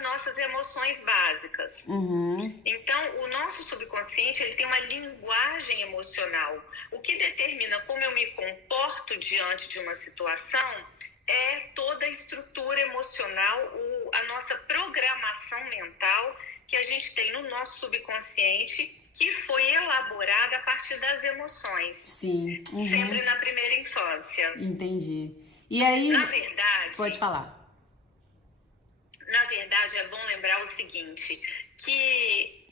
nossas emoções básicas. Então, o nosso subconsciente, ele tem uma linguagem emocional. O que determina como eu me comporto diante de uma situação é toda a estrutura emocional, a nossa programação mental que a gente tem no nosso subconsciente, que foi elaborada a partir das emoções. Sim. Sempre na primeira infância. Entendi. E aí... Na verdade... Pode falar. Na verdade, é bom lembrar o seguinte, que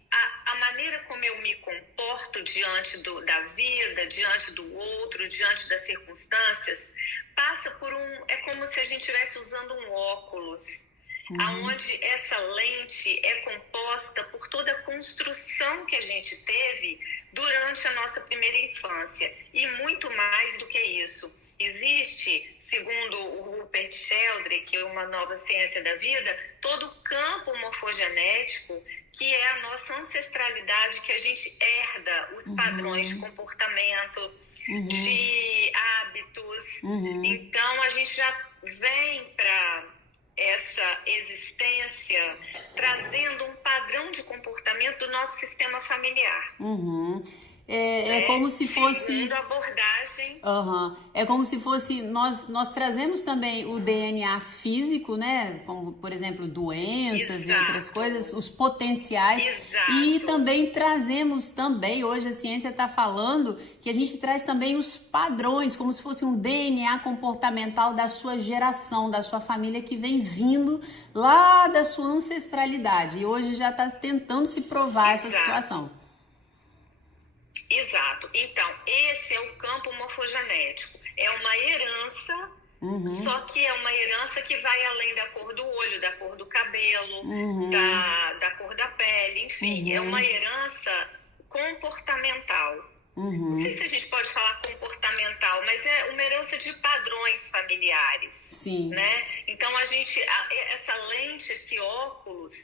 a maneira como eu me comporto diante da vida, diante do outro, diante das circunstâncias, passa por é como se a gente estivesse usando um óculos, onde essa lente é composta por toda a construção que a gente teve durante a nossa primeira infância. E muito mais do que isso. Existe, segundo o Rupert Sheldrake, uma nova ciência da vida, todo o campo morfogenético, que é a nossa ancestralidade, que a gente herda os padrões de comportamento, de hábitos. Então, a gente já vem para essa existência trazendo um padrão de comportamento do nosso sistema familiar. É como se fosse... Segundo a abordagem... É como se fosse... Nós trazemos também o DNA físico, né? Como, por exemplo, doenças e outras coisas, os potenciais. E também trazemos também, hoje a ciência está falando, que a gente traz também os padrões, como se fosse um DNA comportamental da sua geração, da sua família, que vem vindo lá da sua ancestralidade. E hoje já está tentando se provar essa situação. Exato. Então, esse é o campo morfogenético. É uma herança, só que é uma herança que vai além da cor do olho, da cor do cabelo, da cor da pele, enfim. É uma herança comportamental. Não sei se a gente pode falar comportamental, mas é uma herança de padrões familiares. Sim. Né? Então, essa lente, esse óculos,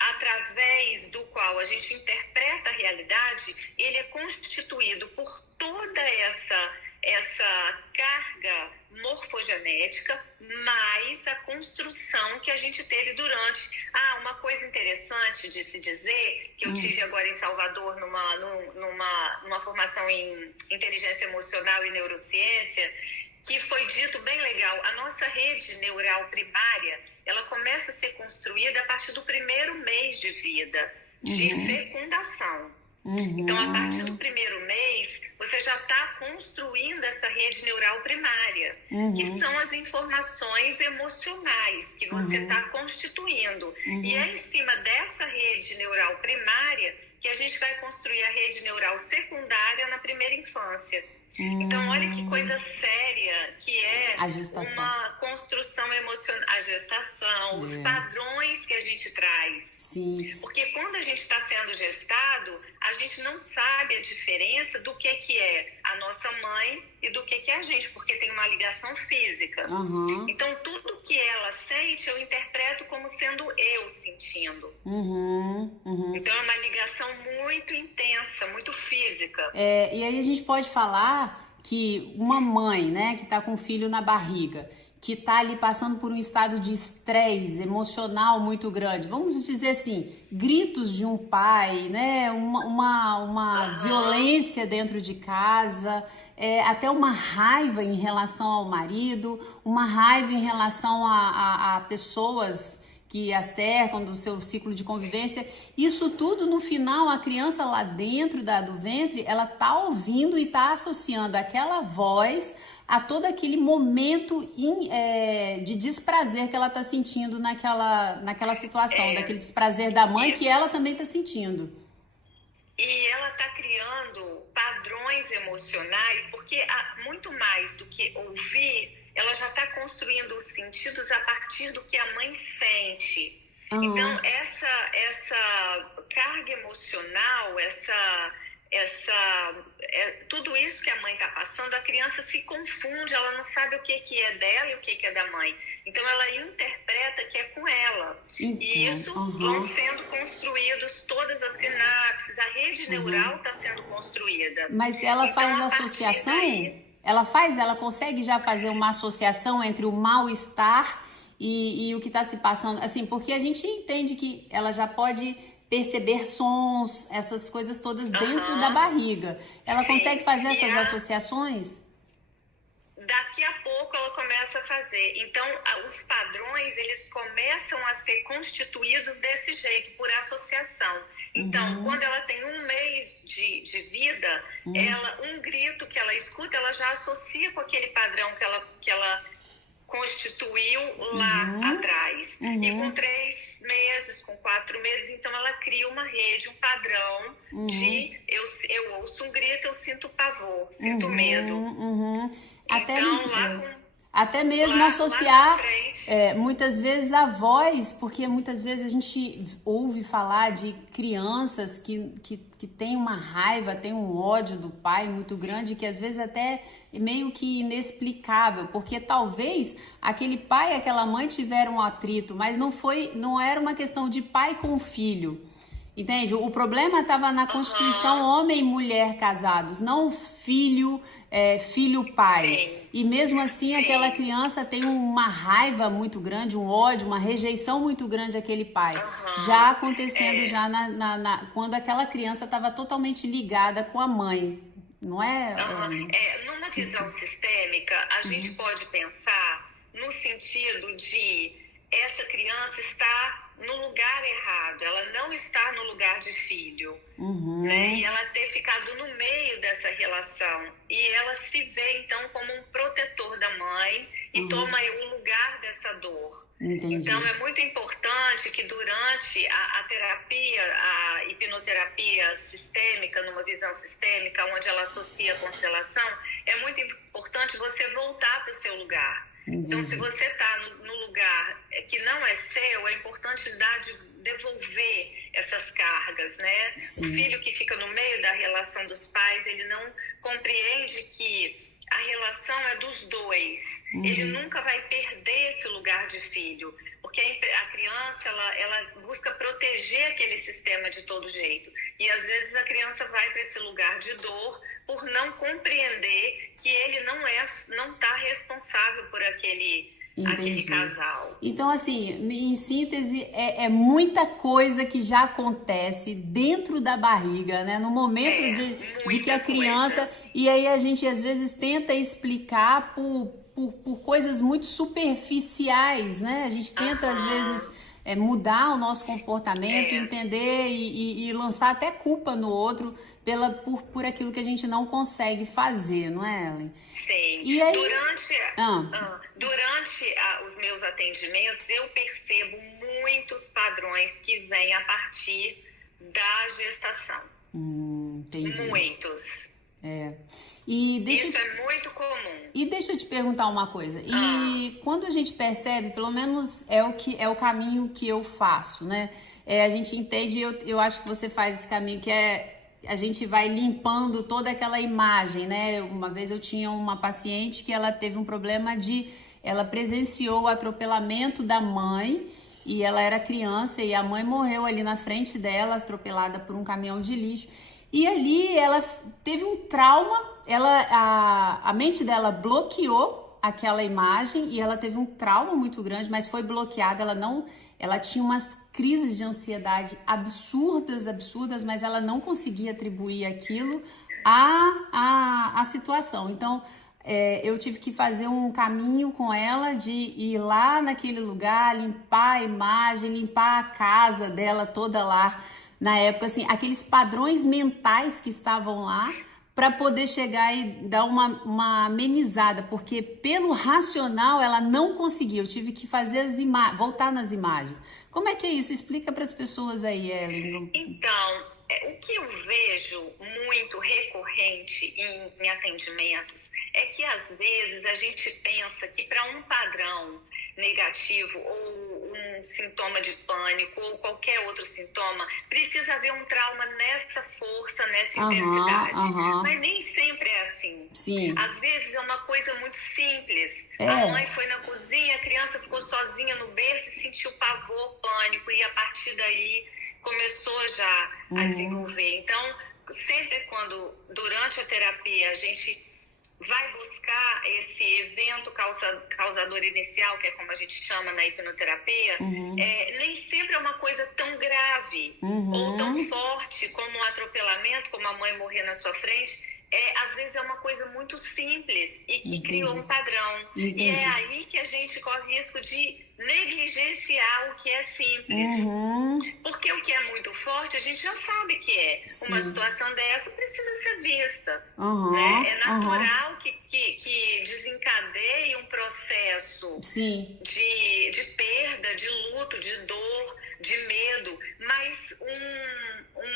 através do qual a gente interpreta a realidade, ele é constituído por toda essa carga morfogenética, mais a construção que a gente teve durante. Uma coisa interessante de se dizer, que eu tive agora em Salvador, numa formação em inteligência emocional e neurociência, que foi dito bem legal. A nossa rede neural primária, ela começa a ser construída a partir do primeiro mês de vida, de fecundação. Então, a partir do primeiro mês, você já está construindo essa rede neural primária, que são as informações emocionais que você está constituindo. E é em cima dessa rede neural primária que a gente vai construir a rede neural secundária na primeira infância. Então, olha que coisa séria que é uma construção emocional, a gestação, os padrões que a gente traz. Sim. Porque quando a gente está sendo gestado, a gente não sabe a diferença do que é a nossa mãe e do que é a gente, porque tem uma ligação física. Então, tudo que ela sente, eu interpreto como sendo eu sentindo. Então, é uma ligação muito intensa, muito física. E aí a gente pode falar que uma mãe, né, que está com o filho na barriga, que está ali passando por um estado de estresse emocional muito grande, vamos dizer assim, gritos de um pai, né, uma violência dentro de casa, até uma raiva em relação ao marido, uma raiva em relação a pessoas que acertam do seu ciclo de convivência, isso tudo no final, a criança lá dentro do ventre, ela tá ouvindo e tá associando aquela voz a todo aquele momento de desprazer que ela tá sentindo naquela situação, daquele desprazer da mãe que ela também tá sentindo. E ela tá criando padrões emocionais, porque muito mais do que ouvir, ela já está construindo os sentidos a partir do que a mãe sente. Então, essa carga emocional, tudo isso que a mãe está passando, a criança se confunde, ela não sabe o que é dela e o que é da mãe. Então, ela interpreta que é com ela. E isso vão sendo construídos todas as sinapses, a rede neural está sendo construída. Mas ela faz associação? Ela consegue já fazer uma associação entre o mal-estar e o que está se passando, assim, porque a gente entende que ela já pode perceber sons, essas coisas todas dentro da barriga. Ela consegue fazer essas associações? Daqui a pouco ela começa a fazer. Então, os padrões, eles começam a ser constituídos desse jeito, por associação. Então, quando ela tem 1 mês de vida, um grito que ela escuta, ela já associa com aquele padrão que ela constituiu lá atrás. E com 3 meses, com 4 meses, então ela cria uma rede, um padrão de eu ouço um grito, eu sinto pavor, sinto medo. Até mesmo associar muitas vezes a voz, porque muitas vezes a gente ouve falar de crianças que tem uma raiva, tem um ódio do pai muito grande, que às vezes até é meio que inexplicável, porque talvez aquele pai e aquela mãe tiveram um atrito, mas não era uma questão de pai com filho. Entende? O problema estava na constituição homem e mulher casados, não filho-pai. E mesmo assim, aquela criança tem uma raiva muito grande, um ódio, uma rejeição muito grande àquele pai. Já acontecendo quando aquela criança estava totalmente ligada com a mãe. Não é? Numa visão sistêmica, a gente pode pensar no sentido de essa criança está no lugar errado, ela não está no lugar de filho, né? E ela ter ficado no meio dessa relação, e ela se vê então como um protetor da mãe e toma o lugar dessa dor. Entendi. Então é muito importante que durante a terapia, a hipnoterapia sistêmica, numa visão sistêmica, onde ela associa a constelação, é muito importante você voltar para o seu lugar. Então, se você está no lugar que não é seu, é importante devolver essas cargas, né? Sim. O filho que fica no meio da relação dos pais, ele não compreende que a relação é dos dois. Ele nunca vai perder esse lugar de filho, porque a criança, ela busca proteger aquele sistema de todo jeito. E, às vezes, a criança vai para esse lugar de dor por não compreender que ele não está responsável por aquele casal. Então, assim, em síntese, é muita coisa que já acontece dentro da barriga, né? No momento de que a criança... Coisa. E aí a gente, às vezes, tenta explicar por coisas muito superficiais, né? A gente tenta, às vezes... mudar o nosso comportamento, entender e lançar até culpa no outro por aquilo que a gente não consegue fazer, não é, Ellen? Sim. E aí... Durante os meus atendimentos, eu percebo muitos padrões que vêm a partir da gestação. Entendi. Muitos. Isso é muito comum. E deixa eu te perguntar uma coisa. E quando a gente percebe, pelo menos é o caminho que eu faço, né? A gente entende, eu acho que você faz esse caminho que a gente vai limpando toda aquela imagem, né? Uma vez eu tinha uma paciente que ela teve um problema ela presenciou o atropelamento da mãe e ela era criança e a mãe morreu ali na frente dela, atropelada por um caminhão de lixo. E ali ela teve um trauma, a mente dela bloqueou aquela imagem e ela teve um trauma muito grande, mas foi bloqueada, ela tinha umas crises de ansiedade absurdas, mas ela não conseguia atribuir aquilo à situação. Então, eu tive que fazer um caminho com ela de ir lá naquele lugar, limpar a imagem, limpar a casa dela toda lá. Na época, assim, aqueles padrões mentais que estavam lá para poder chegar e dar uma amenizada, porque pelo racional ela não conseguia, eu tive que fazer voltar nas imagens. Como é que é isso? Explica para as pessoas aí, Ellen. Então, o que eu vejo muito recorrente em atendimentos é que às vezes a gente pensa que para um padrão negativo ou um sintoma de pânico ou qualquer outro sintoma, precisa haver um trauma nessa força, nessa intensidade. Mas nem sempre é assim. Sim. Às vezes é uma coisa muito simples. A mãe foi na cozinha, a criança ficou sozinha no berço e sentiu pavor, pânico, e a partir daí começou já a desenvolver. Então, sempre quando, durante a terapia, a gente vai buscar esse evento causador inicial, que é como a gente chama na hipnoterapia, nem sempre é uma coisa tão grave ou tão forte como um atropelamento, como a mãe morrer na sua frente. Às vezes é uma coisa muito simples e que criou um padrão. E é aí que a gente corre risco de negligenciar o que é simples. Porque o que é muito forte, a gente já sabe que é. Sim. Uma situação dessa precisa ser vista. Né? É natural que desencadeie um processo de perda, de luto, de dor, de medo. Mas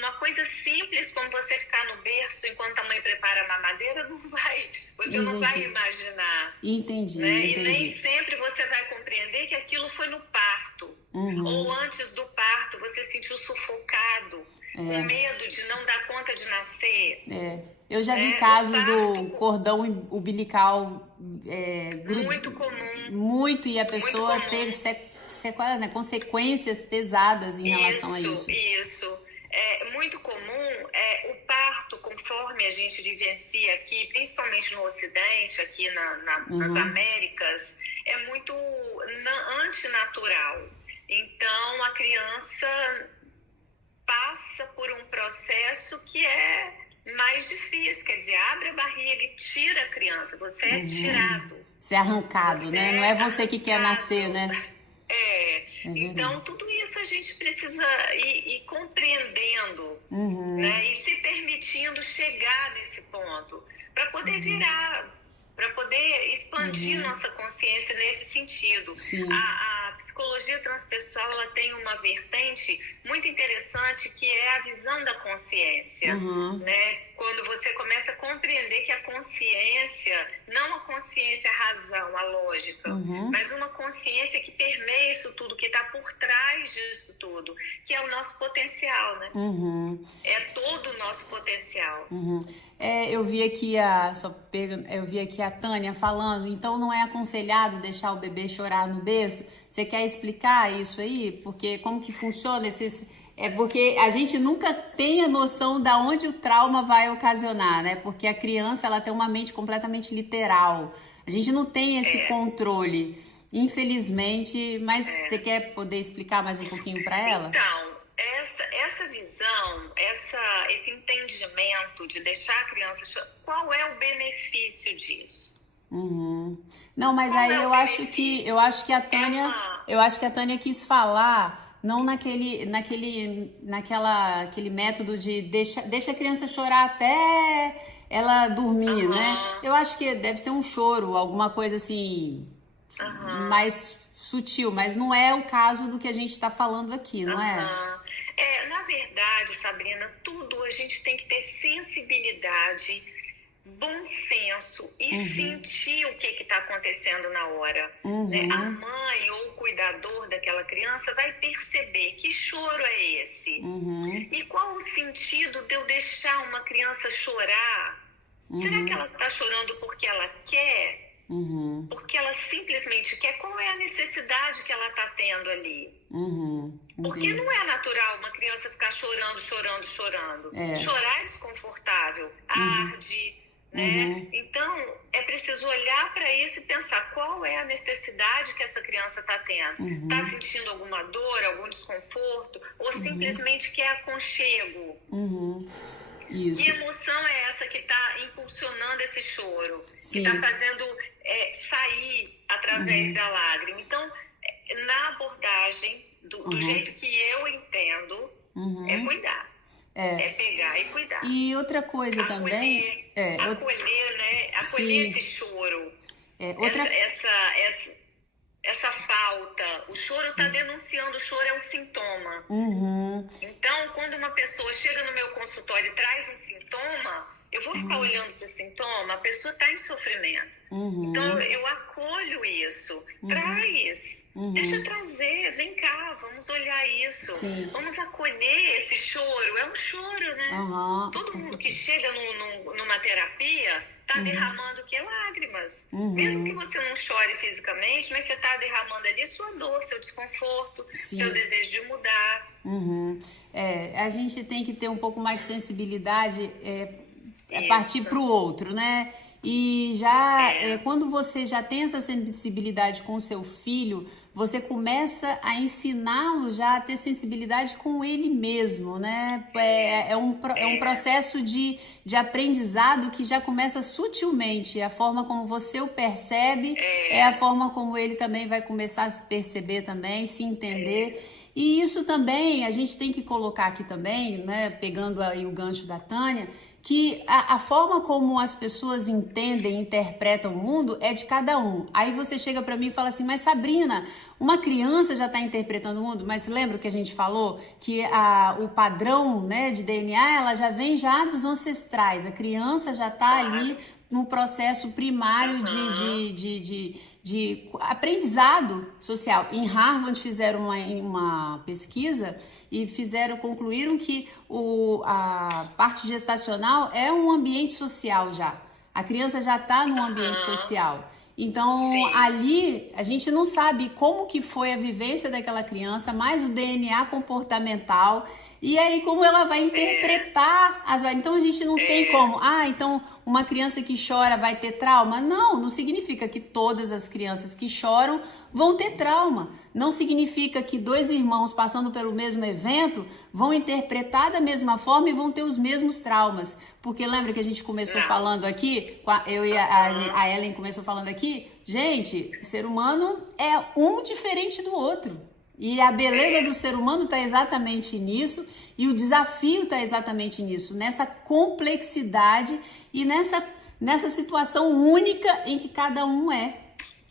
uma coisa simples como você ficar no berço enquanto a mãe prepara a mamadeira, você não vai imaginar. Entendi. E nem sempre você vai compreender que aquilo foi no parto. Ou antes do parto, você se sentiu sufocado, com medo de não dar conta de nascer. Eu já vi casos do cordão umbilical muito comum. Muito, e a pessoa ter sequelas, né, consequências pesadas em relação a isso. Isso. É muito comum o parto, conforme a gente vivencia aqui, principalmente no Ocidente, aqui nas Américas, é muito antinatural. Então, a criança passa por um processo que é mais difícil. Quer dizer, abre a barriga e tira a criança. Você é tirado. Você é arrancado, né? Não é você que quer nascer, né? Então, tudo isso a gente precisa ir compreendendo, né? E se permitindo chegar nesse ponto, para poder virar, para poder expandir nossa consciência nesse sentido. A psicologia transpessoal, ela tem uma vertente muito interessante, que é a visão da consciência, né? Quando você começa a compreender que a consciência, não a consciência, a razão, a lógica, mas uma consciência que permeia isso tudo, que está por trás disso tudo, que é o nosso potencial, né? É todo o nosso potencial. Eu vi aqui a Tânia falando, então não é aconselhado deixar o bebê chorar no berço. Você quer explicar isso aí? Porque como que funciona porque a gente nunca tem a noção de onde o trauma vai ocasionar, né? Porque a criança, ela tem uma mente completamente literal. A gente não tem esse controle, infelizmente. Mas você quer poder explicar mais um pouquinho para ela? Então, essa visão, esse entendimento de deixar a criança chorar, qual é o benefício disso? Não, mas aí eu acho que a Tânia quis falar não naquele método de deixa a criança chorar até ela dormir, né? Eu acho que deve ser um choro, alguma coisa assim mais sutil, mas não é o caso do que a gente está falando aqui, não é? Na verdade, Sabrina, tudo a gente tem que ter sensibilidade, bom senso e sentir o que está acontecendo na hora. Né? A mãe ou o cuidador daquela criança vai perceber que choro é esse. E qual o sentido de eu deixar uma criança chorar? Será que ela está chorando porque ela quer? Porque ela simplesmente quer? Qual é a necessidade que ela está tendo ali? Porque não é natural uma criança ficar chorando. Chorar é desconfortável, arde, né? Então, é preciso olhar para isso e pensar qual é a necessidade que essa criança está tendo. Está sentindo alguma dor, algum desconforto? Ou simplesmente quer aconchego? Isso. Que emoção é essa que está impulsionando esse choro? Que está fazendo sair através da lágrima? Então, na abordagem, do jeito que eu entendo, é cuidar. É pegar e cuidar. E outra coisa também... Acolher, né? Acolher esse choro. Essa falta. O choro está denunciando, o choro é um sintoma. Então, quando uma pessoa chega no meu consultório e traz um sintoma, eu vou ficar olhando para o sintoma, a pessoa está em sofrimento. Então, eu acolho isso. Traz. Deixa eu trazer. Vem cá, vamos olhar isso. Vamos acolher esse choro. É um choro, né? Todo mundo que chega numa terapia está derramando o que? Lágrimas. Mesmo que você não chore fisicamente, mas você está derramando ali sua dor, seu desconforto, seu desejo de mudar. A gente tem que ter um pouco mais de sensibilidade, partir para o outro, né? E já quando você já tem essa sensibilidade com o seu filho, você começa a ensiná-lo já a ter sensibilidade com ele mesmo, né? É um processo de aprendizado que já começa sutilmente. A forma como você o percebe é a forma como ele também vai começar a se perceber também, se entender. E isso também, a gente tem que colocar aqui também, né, pegando aí o gancho da Tânia, que a forma como as pessoas entendem, interpretam o mundo é de cada um. Aí você chega para mim e fala assim, mas Sabrina, uma criança já está interpretando o mundo, mas lembra que a gente falou que o padrão, né, de DNA, ela já vem já dos ancestrais, a criança já está ali no processo primário de aprendizado social. Em Harvard fizeram uma pesquisa e concluíram que a parte gestacional é um ambiente social já. A criança já está num ambiente social. Então, ali, a gente não sabe como que foi a vivência daquela criança, mais o DNA comportamental, e aí como ela vai interpretar Então, a gente não tem como... então uma criança que chora vai ter trauma? Não significa que todas as crianças que choram vão ter trauma. Não significa que dois irmãos passando pelo mesmo evento vão interpretar da mesma forma e vão ter os mesmos traumas. Porque lembra que a gente começou falando aqui, eu e a Ellen começou falando aqui, gente, o ser humano é um diferente do outro. E a beleza do ser humano está exatamente nisso, e o desafio está exatamente nisso, nessa complexidade e nessa situação única em que cada um é.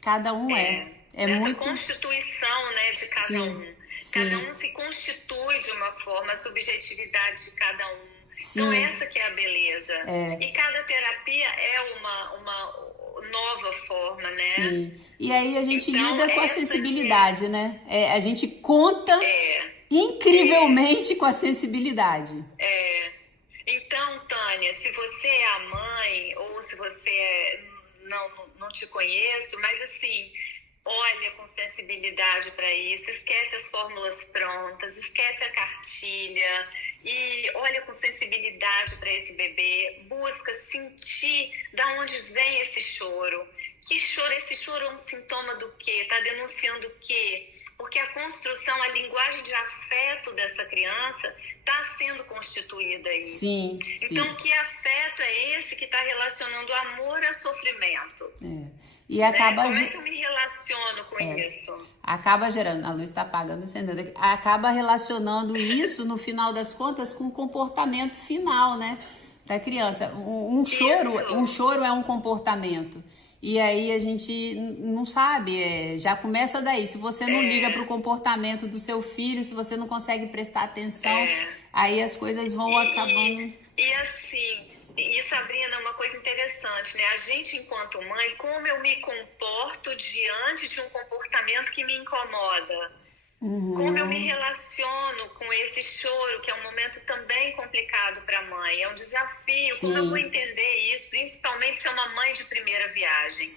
Cada um é. Nessa muito... constituição, né, de cada um. Cada um se constitui de uma forma, a subjetividade de cada um. Então essa que é a beleza. E cada terapia é uma nova forma, né? Sim. E aí a gente lida com a sensibilidade, né? A gente conta incrivelmente com a sensibilidade. Então, Tânia, se você é a mãe, ou se você não te conheço, mas assim, olha com sensibilidade para isso, esquece as fórmulas prontas, esquece a cartilha e olha com sensibilidade para esse bebê, busca sentir da onde vem esse choro. Que choro? Esse choro é um sintoma do quê? Está denunciando o quê? Porque a construção, a linguagem de afeto dessa criança está sendo constituída aí. Sim. Então, que afeto é esse que está relacionando amor a sofrimento? E acaba... Como é que eu me relaciono com isso? Acaba gerando, a luz está apagando, acaba relacionando isso, no final das contas, com o comportamento final, né, da criança. Um choro é um comportamento. E aí a gente não sabe, já começa daí. Se você não liga para o comportamento do seu filho, se você não consegue prestar atenção, aí as coisas vão acabando. E assim... E, Sabrina, uma coisa interessante, né? A gente, enquanto mãe, como eu me comporto diante de um comportamento que me incomoda? Como eu me relaciono com esse choro, que é um momento também complicado para a mãe? É um desafio. Como eu vou entender isso? Principalmente se é uma mãe de primeira viagem.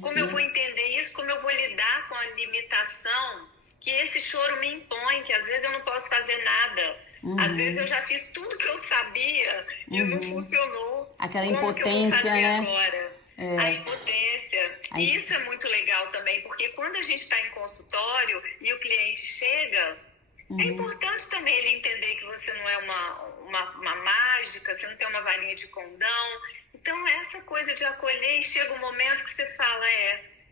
Como eu vou entender isso? Como eu vou lidar com a limitação que esse choro me impõe? Que às vezes eu não posso fazer nada. Às vezes eu já fiz tudo que eu sabia e não funcionou. Aquela impotência, né? Agora? A impotência. E isso é muito legal também, porque quando a gente está em consultório e o cliente chega, é importante também ele entender que você não é uma mágica, você não tem uma varinha de condão. Então, essa coisa de acolher, e chega um momento que você fala,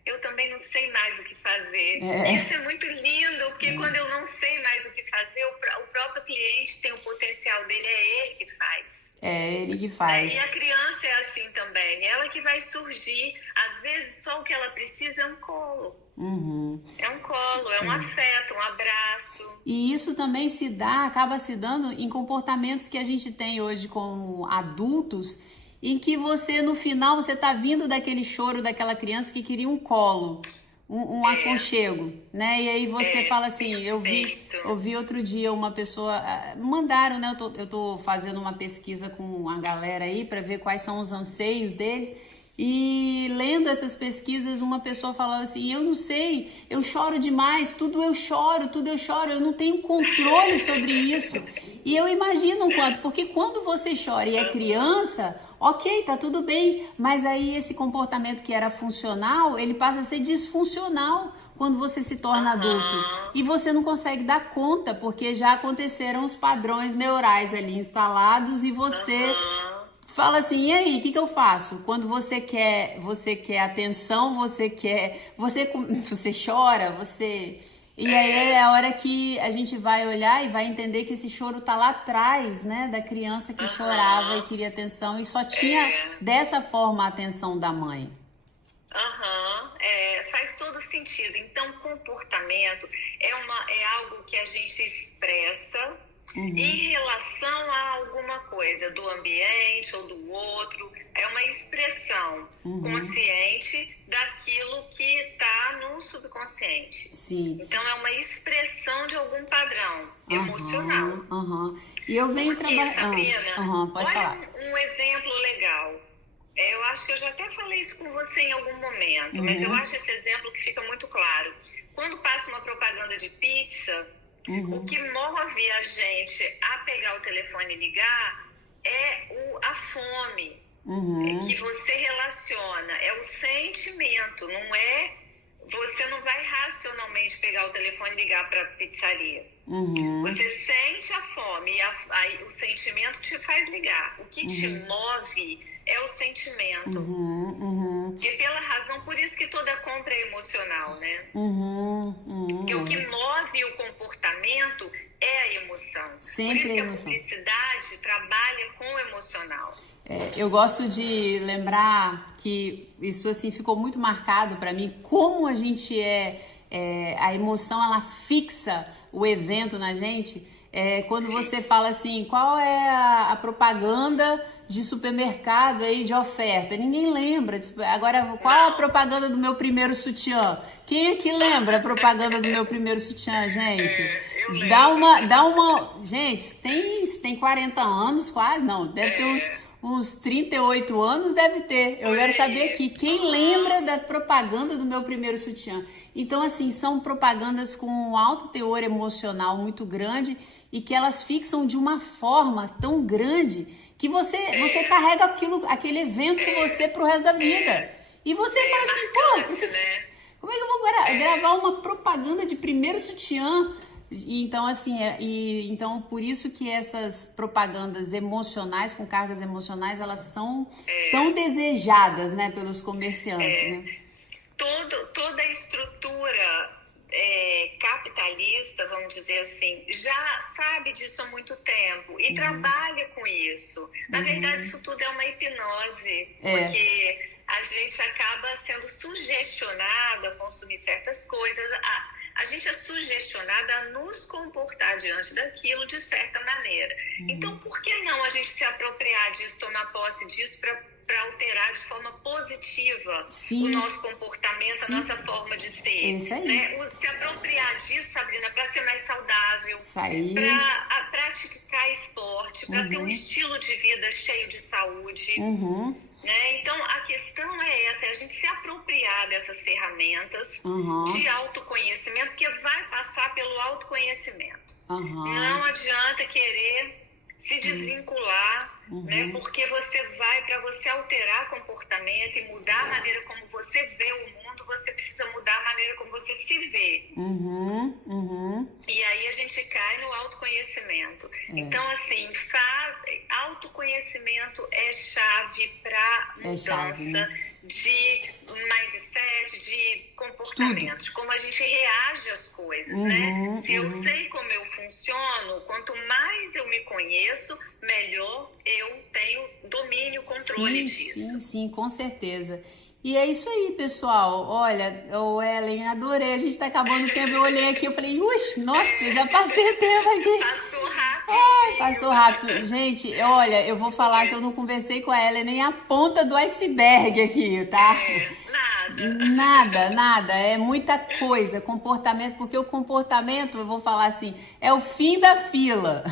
eu também não sei mais o que fazer. Isso é muito lindo, porque quando eu não sei mais o que fazer, o próprio cliente tem o potencial dele, é ele que faz. É ele que faz. E a criança é assim também, ela que vai surgir. Às vezes, só o que ela precisa é um colo. É um colo, é um afeto, um abraço. E isso também acaba se dando em comportamentos que a gente tem hoje como adultos, em que você, no final, você tá vindo daquele choro daquela criança que queria um colo, um aconchego, né? E aí você fala assim, eu vi outro dia uma pessoa, mandaram, né? Eu tô fazendo uma pesquisa com a galera aí para ver quais são os anseios deles. E lendo essas pesquisas, uma pessoa falava assim, eu não sei, eu choro demais, tudo eu choro, eu não tenho controle sobre isso. E eu imagino o quanto, porque quando você chora e é criança, Ok, tá tudo bem, mas aí esse comportamento que era funcional, ele passa a ser disfuncional quando você se torna adulto. E você não consegue dar conta, porque já aconteceram os padrões neurais ali instalados e você fala assim, e aí, o que eu faço? Quando você quer atenção, você chora, E aí é a hora que a gente vai olhar e vai entender que esse choro tá lá atrás, né? Da criança que chorava e queria atenção e só tinha dessa forma a atenção da mãe. Faz todo sentido. Então, comportamento é algo que a gente expressa em relação a alguma coisa do ambiente ou do outro. É uma expressão consciente daquilo que está no subconsciente. Sim. Então, é uma expressão de algum padrão emocional. E eu venho trabalhando. Sabrina, pode olha falar. Um exemplo legal. Eu acho que eu já até falei isso com você em algum momento, mas eu acho esse exemplo que fica muito claro. Quando passa uma propaganda de pizza, o que move a gente a pegar o telefone e ligar é a fome que você relaciona, é o sentimento, não é... Você não vai racionalmente pegar o telefone e ligar para a pizzaria. Você sente a fome e aí o sentimento te faz ligar. O que te move é o sentimento. E pela razão, por isso que toda compra é emocional, né? Porque o que move o comportamento é a emoção. Sempre por isso que a emoção. A publicidade trabalha com o emocional. Eu gosto de lembrar que isso assim ficou muito marcado para mim, como a gente a emoção ela fixa o evento na gente. Quando você fala assim, qual é a propaganda de supermercado aí de oferta? Ninguém lembra. Agora, qual é a propaganda do meu primeiro sutiã? Quem é que lembra a propaganda do meu primeiro sutiã, gente? Dá uma... Gente, tem 40 anos quase? Não, deve ter uns 38 anos, deve ter. Eu quero saber aqui, quem lembra da propaganda do meu primeiro sutiã? Então, assim, são propagandas com um alto teor emocional muito grande e que elas fixam de uma forma tão grande que você carrega aquele evento com você pro resto da vida. E você fala assim, pô, como é que eu vou gravar uma propaganda de primeiro sutiã? Então, assim, então por isso que essas propagandas emocionais, com cargas emocionais, elas são tão desejadas, né, pelos comerciantes, né? Toda a estrutura capitalista, vamos dizer assim, já sabe disso há muito tempo e trabalha com isso. Na verdade, isso tudo é uma hipnose, porque a gente acaba sendo sugestionada a consumir certas coisas. A gente é sugestionada a nos comportar diante daquilo de certa maneira. Então, por que não a gente se apropriar disso, tomar posse disso para alterar de forma positiva o nosso comportamento, a nossa forma de ser? Isso aí. Né? Se apropriar disso, Sabrina, para ser mais saudável, para praticar esporte, para ter um estilo de vida cheio de saúde. Né? Então, a questão é essa, é a gente se apropriar dessas ferramentas de autoconhecimento, que vai passar pelo autoconhecimento. Não adianta querer se desvincular, né? Porque para você alterar comportamento e mudar a maneira como você vê o mundo, você precisa mudar a maneira como você se vê. E aí a gente cai no autoconhecimento. Então, assim, autoconhecimento é chave para mudança de mindset, de comportamentos, como a gente reage às coisas, né? Se eu sei como eu funciono, quanto mais eu me conheço, melhor eu tenho domínio, controle disso. Sim, com certeza. E é isso aí, pessoal. Olha, Ellen, adorei. A gente tá acabando o tempo. Eu olhei aqui, eu falei, nossa, eu já passei o tempo aqui. Passou rápido. Passou rápido. Gente, olha, eu vou falar que eu não conversei com a Ellen nem a ponta do iceberg aqui, tá? Nada. É muita coisa. Comportamento, porque o comportamento, eu vou falar assim, é o fim da fila.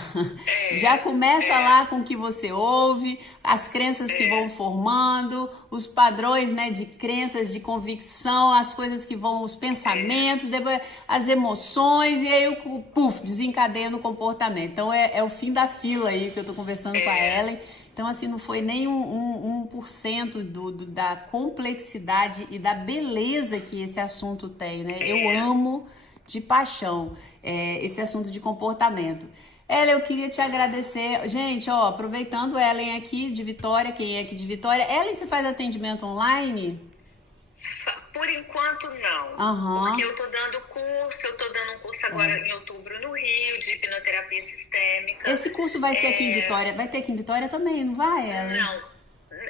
Já começa lá com o que você ouve, as crenças que vão formando, os padrões, né, de crenças, de convicção, as coisas que vão, os pensamentos, depois as emoções, e aí o puff, desencadeia no comportamento. Então é o fim da fila aí que eu tô conversando com a Ellen. Então, assim, não foi nem 1% da complexidade e da beleza que esse assunto tem, né? Eu amo de paixão esse assunto de comportamento. Ellen, eu queria te agradecer. Gente, ó, aproveitando Ellen aqui de Vitória, quem é aqui de Vitória. Ellen, você faz atendimento online? Por enquanto, não. Porque eu tô dando um curso agora em outubro no Rio, de hipnoterapia sistêmica. Esse curso vai ser aqui em Vitória? Vai ter aqui em Vitória também, não vai, Ellen? Não,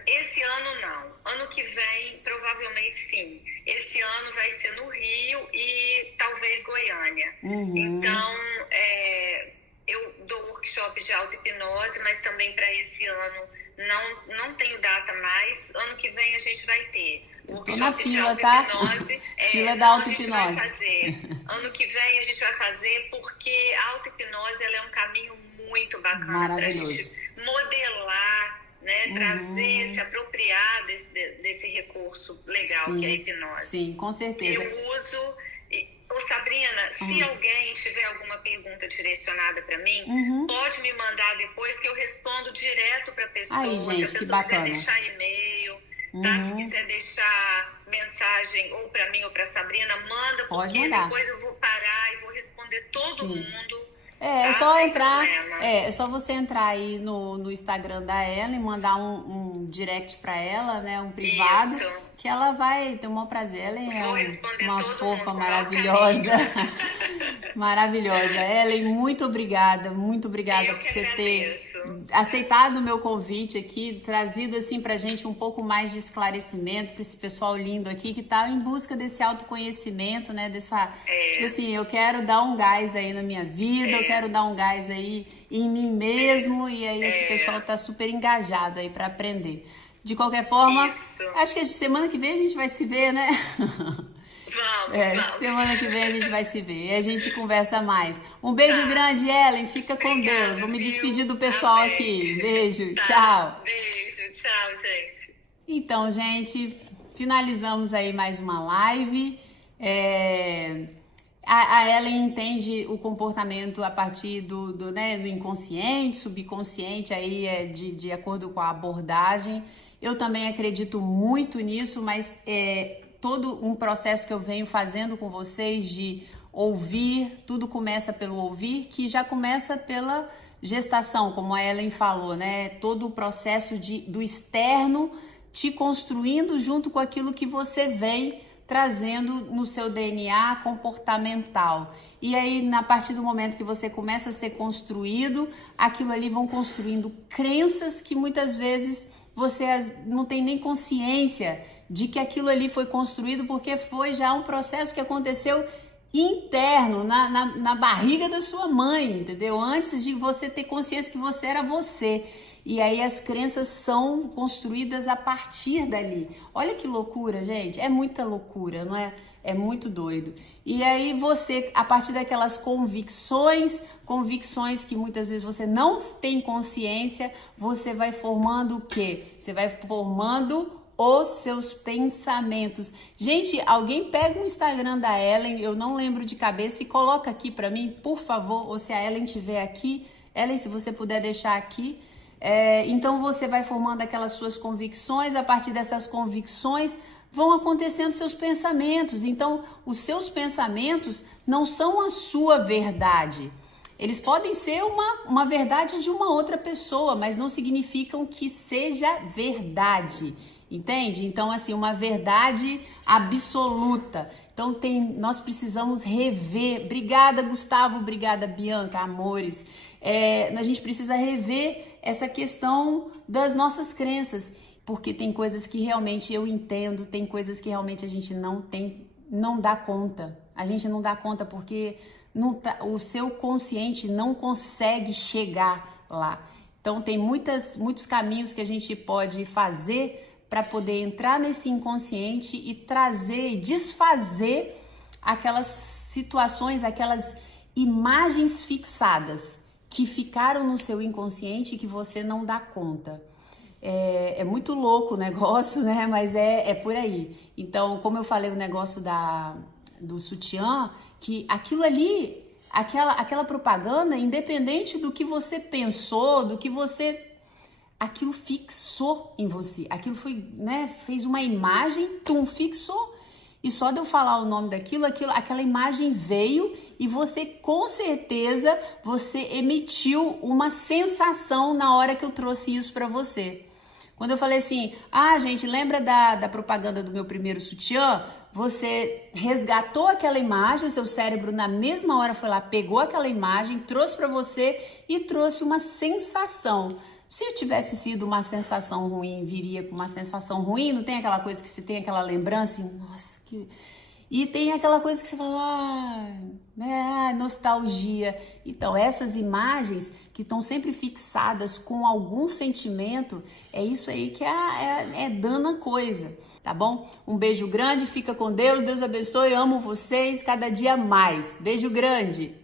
esse ano não. Ano que vem, provavelmente sim. Esse ano vai ser no Rio e talvez Goiânia. Então, eu dou workshop de auto-hipnose, mas também para esse ano não tenho data mais. Ano que vem a gente vai ter workshop de auto-hipnose. Fila da auto-hipnose. Ano que vem a gente vai fazer, porque a auto-hipnose ela é um caminho muito bacana para a gente modelar, né, trazer, se apropriar desse recurso legal que é a hipnose. Sim, com certeza. Eu uso... Ô Sabrina, se alguém tiver alguma pergunta direcionada para mim, pode me mandar depois que eu respondo direto para a pessoa. Aí, gente, se a pessoa quiser deixar e-mail, tá? Se quiser deixar mensagem ou para mim ou para Sabrina, manda, porque depois eu vou parar e vou responder todo mundo. É só entrar, é só você entrar aí no Instagram da Ellen, mandar um direct pra ela, né, um privado, que ela vai ter o maior prazer. Ellen é uma fofa maravilhosa, maravilhosa. Ellen, muito obrigada por você ter aceitado o meu convite aqui, trazido assim pra gente um pouco mais de esclarecimento para esse pessoal lindo aqui que tá em busca desse autoconhecimento, né, tipo assim, eu quero dar um gás aí na minha vida, eu quero dar um gás aí em mim mesmo, e aí esse pessoal tá super engajado aí para aprender. De qualquer forma, acho que semana que vem a gente vai se ver, né? Vamos. Semana que vem a gente vai se ver e a gente conversa mais. Um beijo grande, Ellen. Fica com Deus. Vou me despedir do pessoal aqui. Beijo, tchau. Beijo, tchau, gente. Então, gente, finalizamos aí mais uma live. A Ellen entende o comportamento a partir do inconsciente, subconsciente, aí de acordo com a abordagem. Eu também acredito muito nisso, mas todo um processo que eu venho fazendo com vocês de ouvir, tudo começa pelo ouvir, que já começa pela gestação, como a Ellen falou, né? Todo o processo do externo te construindo junto com aquilo que você vem trazendo no seu DNA comportamental. E aí, a partir do momento que você começa a ser construído, aquilo ali vão construindo crenças que muitas vezes você não tem nem consciência de que aquilo ali foi construído, porque foi já um processo que aconteceu interno, na barriga da sua mãe, entendeu? Antes de você ter consciência que você era você. E aí as crenças são construídas a partir dali. Olha que loucura, gente. É muita loucura, não é? É muito doido. E aí você, a partir daquelas convicções que muitas vezes você não tem consciência, você vai formando o quê? Você vai formando os seus pensamentos. Gente, alguém pega o Instagram da Ellen, eu não lembro de cabeça, e coloca aqui pra mim, por favor, ou se a Ellen estiver aqui, Ellen, se você puder deixar aqui. Então você vai formando aquelas suas convicções, a partir dessas convicções vão acontecendo seus pensamentos. Então os seus pensamentos não são a sua verdade. Eles podem ser uma verdade de uma outra pessoa, mas não significam que seja verdade, entende? Então assim, uma verdade absoluta. Então nós precisamos rever. Obrigada, Gustavo, obrigada, Bianca, amores. A gente precisa rever essa questão das nossas crenças, porque tem coisas que realmente eu entendo, tem coisas que realmente a gente não dá conta. A gente não dá conta porque o seu consciente não consegue chegar lá. Então tem muitos caminhos que a gente pode fazer para poder entrar nesse inconsciente e trazer e desfazer aquelas situações, aquelas imagens fixadas que ficaram no seu inconsciente e que você não dá conta. É muito louco o negócio, né? Mas é por aí. Então, como eu falei o negócio do sutiã, que aquilo ali, aquela propaganda, independente do que você pensou, aquilo fixou em você. Aquilo foi, né? Fez uma imagem, fixou. E só de eu falar o nome daquilo, aquela imagem veio e você, com certeza, você emitiu uma sensação na hora que eu trouxe isso para você. Quando eu falei assim, gente, lembra da propaganda do meu primeiro sutiã? Você resgatou aquela imagem, seu cérebro na mesma hora foi lá, pegou aquela imagem, trouxe para você e trouxe uma sensação. Se tivesse sido uma sensação ruim, viria com uma sensação ruim, não tem aquela coisa que você tem aquela lembrança, nossa, que... E tem aquela coisa que você fala, nostalgia. Então, essas imagens que estão sempre fixadas com algum sentimento, é isso aí que é dana coisa, tá bom? Um beijo grande, fica com Deus, Deus abençoe, amo vocês cada dia mais. Beijo grande!